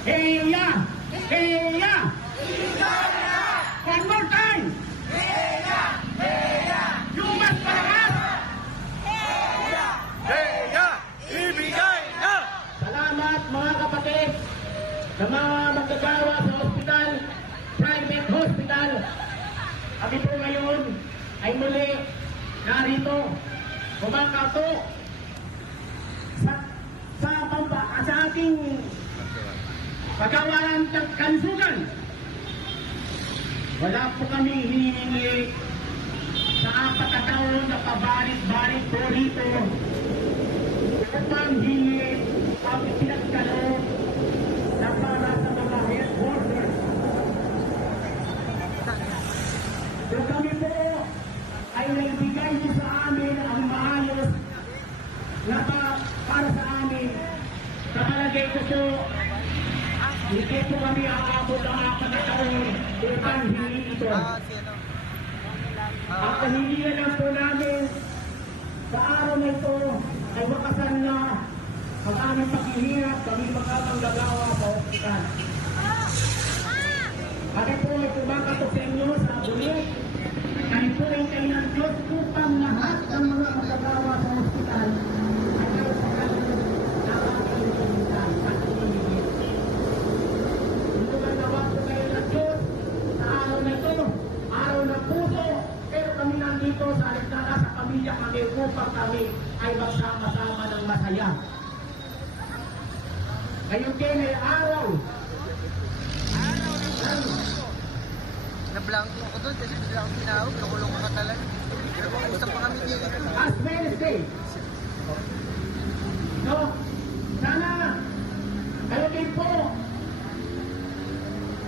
Heya! Heya! One more time! You must paras! Heya! Ibigay na! Salamat mga kapatid sa mga magagawa sa hospital, private hospital. Kami po ngayon ay muli narito kumakato sa ating pagawaran ng kansugan. Wala po kami hinihingi sa 4 na taon na pabarit-barit po rito upang hingi ang pinagkaloob na para sa mga health workers. Kung kami po ay naibigay niyo sa amin ang maayos na para sa amin, sa palagay ko po, hindi po kami aabot ang 4 na taon upang hingi ito. Ang kahilingan lang po namin sa araw na ito ay wakasan na ang aming paghihirap, kami makapanggagawa sa hospital. Kami po ay kumakatok sa inyo sa bulit. Kami po ay kayo ng Diyos upang lahat ng mga magagawa sa hospital ay nagpagkaroon na aking pumuntan at inibigit. Hindi man nawa po kayo ng Diyos sa araw na ito, araw ng puso, pero kami nandito sa aliknara sa pamilya kami upang kami ay magsama-sama ng masaya. Ngayon din ay araw. Nablangko ako doon kasi bigla akong tinawag. Nakulong ka talaga. Pero usap pa kami dito. As Wednesday. No? Sana kayo din po.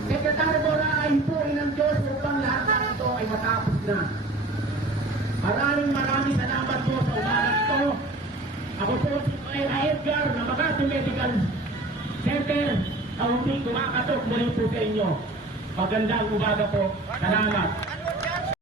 Sekretary Bora ay hipuin ng Diyos upang lahat ng ito ay matapos na. Maraming salamat po sa umagang ito. Ako po ay Edgar na Makati Medical Center. Ang hindi kumakatok muli po sa inyo. Magandang umaga po. Salamat.